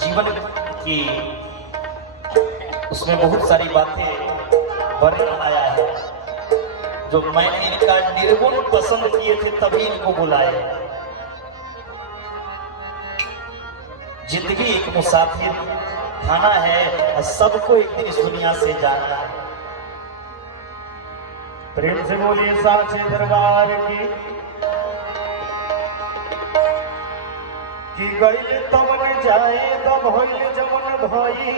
जीवन की उसमें बहुत सारी बातें वर्णन आया है। जो मैंने इनका निर्गुण पसंद किए थे तभी इनको बुलाए। जिंदगी एक मुसाफिर खाना है और सबको एक दिन इस दुनिया से जाना है। प्रेम से बोलिए साचे दरबार की गई तमन जाए तब होइल जमन भाई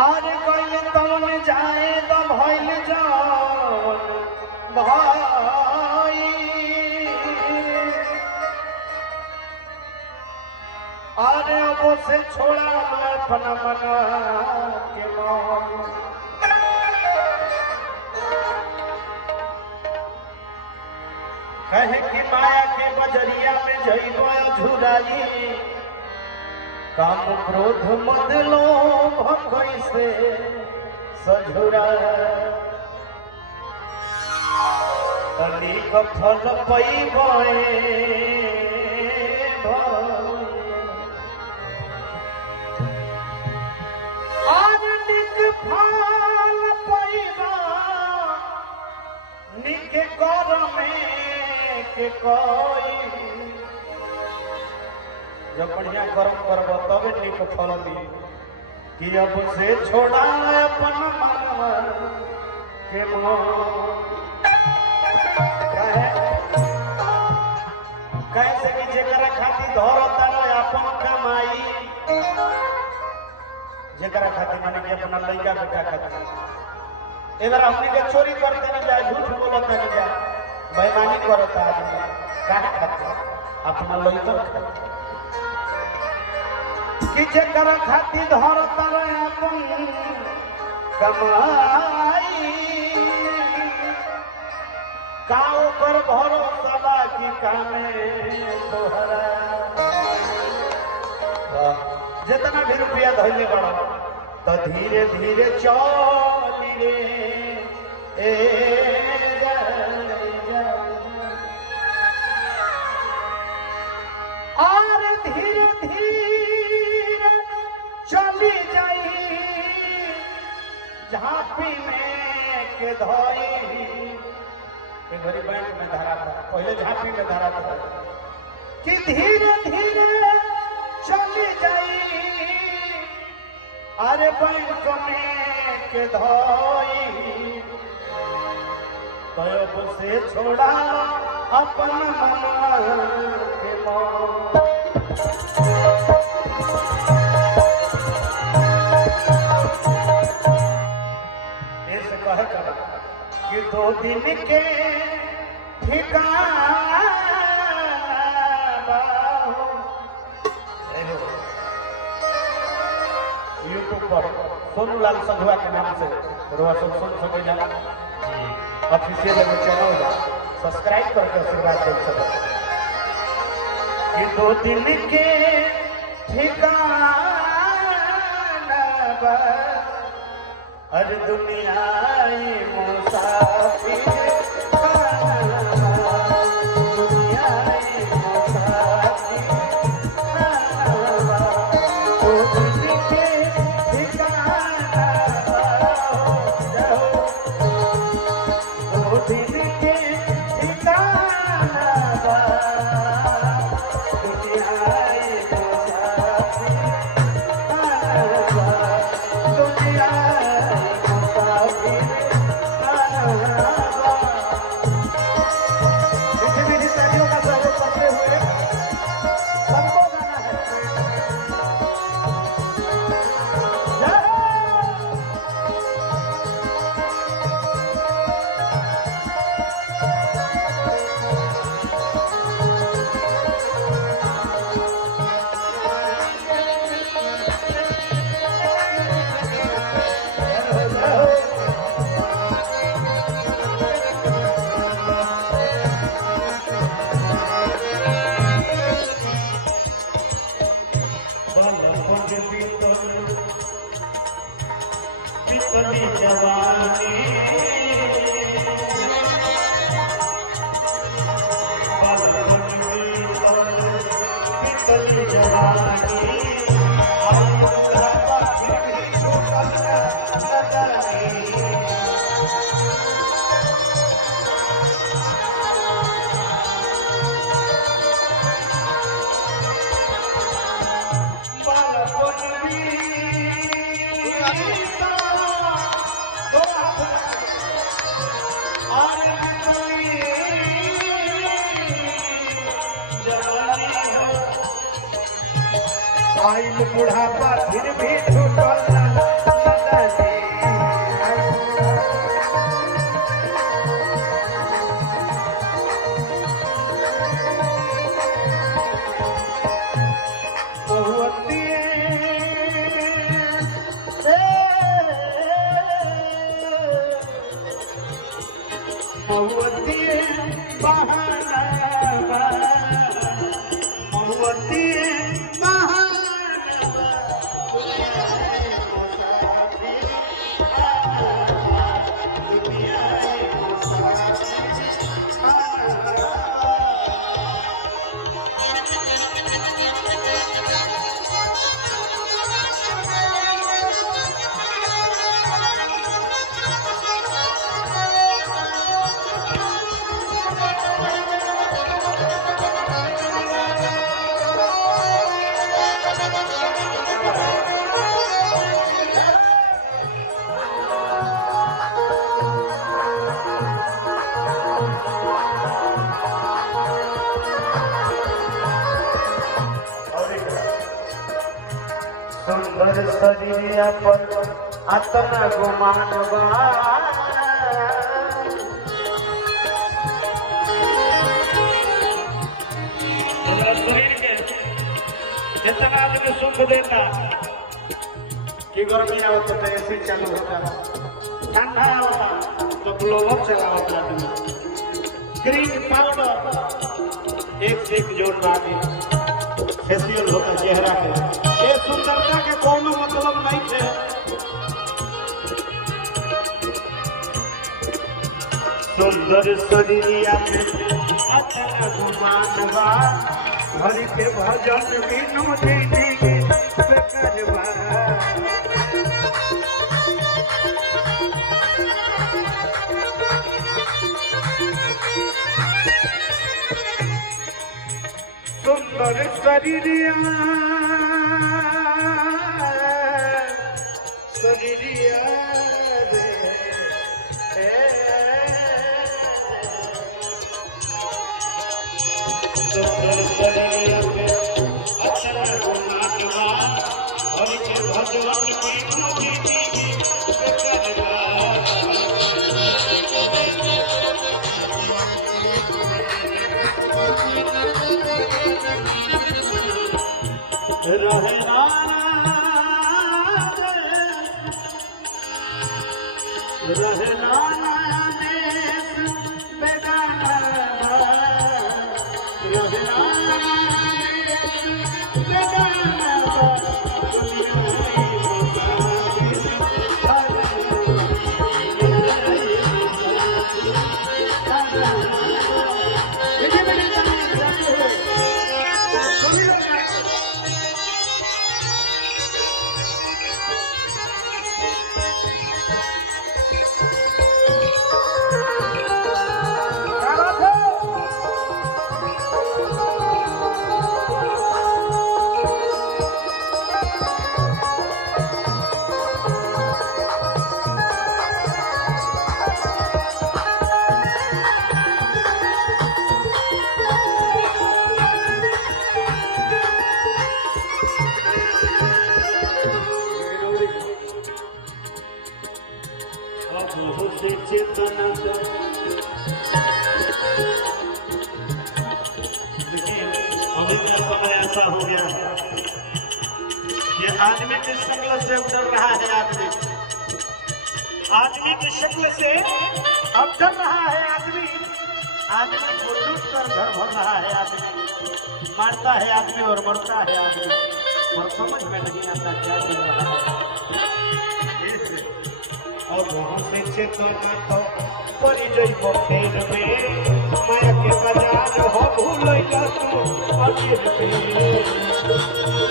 आज गई तमन जाए तब होइल जमन भाई आज अब से छोड़ा अपना मना के मान कहे कि माया के बजरिया में जइबो झुराई काम क्रोध मद लोभ कैसे सझुरा अनेक फल पैबे आज निक फल पैबा निक कर में के कोई जब बढ़िया कर्म करब तब निक फल दी कि अब से छोड़ा अपन मनवा के कैसे कि जेकरा खातिर धरता रहे अपन कमाई जेकरा खातिर माने कि अपना लड़का बेटा खातिर इधर हमने के चोरी करते नहीं जाए झूठ बोलते नहीं जाए बेईमानी करता आदमी काहे खातिर अपना लइका कि जेकर खातिर धरता रहे अपन कमाई काओ पर भरोसा बाकी कामे तोहरा जितना भी रुपया धइले बड़ा तो धीरे धीरे चली रे और धीरे धीरे चली जाई झांपी में के धोई घड़ी बैंक में धरा था पहले झांपी में धरा था कि धीरे धीरे चली जाई अरे बैंक में के धोई तो से छोड़ा अपन मन के ऐसे कह कर कि 2 दिन के ठिकाना यूट्यूब पर सोनू लाल संधवा के नाम से रोआ सब सुन सकेला ऑफिशियल चैनल सब्सक्राइब करके आशीर्वाद दे सकते ये 2 दिन के ठिकाना हर दुनिया मुसाफिर कली जवानी आई बुढ़ापा फिर भी छूटल नदानी आइल बुढ़ापा फिर भी छूटल नदानी सुंदर शरीरिया पर आत्मा गुमान शरीर के इतना आदमी सुख देता कि गर्मी आवत तो एसी चालू होता ठंडा होता तो ग्लोबल चलावता क्रीम पाउडर एक से एक जोड़ बाकी फेसियल होता चेहरा के ये सुंदरता के कोनो मतलब नहीं है सुंदर शरीरिया में अच्छा गुमान बा हरि के भजन बिनु दीदी बेकार बा सुंदर शरीरिया शरीरिया रे सुंदर शरीरिया के अच्छा गुमान बा हरि के भजन बिनु दीदी बेकार बा रहे नाना देश बेगाना रहे नाना देश बेगाना ऐसा हो गया है ये आदमी की शक्ल से उतर रहा है आदमी की शक्ल से अब डर रहा है आदमी को लूट कर घर भर रहा है आदमी मारता है आदमी और मरता है आदमी और समझ में नहीं आता क्या चल रहा है और बहुत से चेतना तो परी जइबो फेर में माया के बाजार हो भूलैला तू अमीर में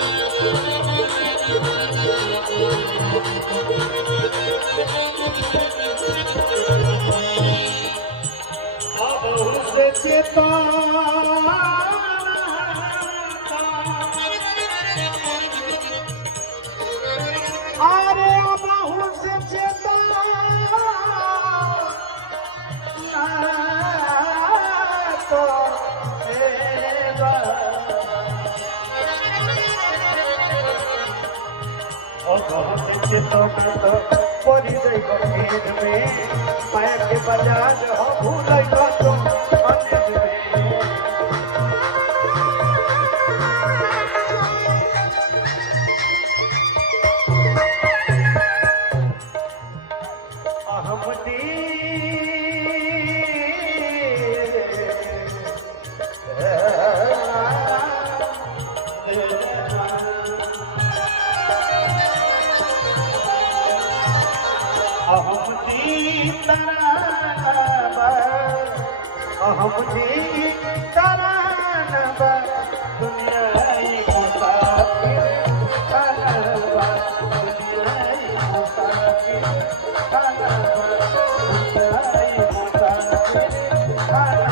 अब से चेता अरे अबहु से चेता तो परी जइब खेत में माया के बाजार हो भूलैला तू अमीर में अहमदी अहमदी तरानबा अहमदी तरानबा दुनियाई मुसाफिर तरानबा दुनियाई मुसाफिर तरानबा दुनियाई मुसाफिर तरानबा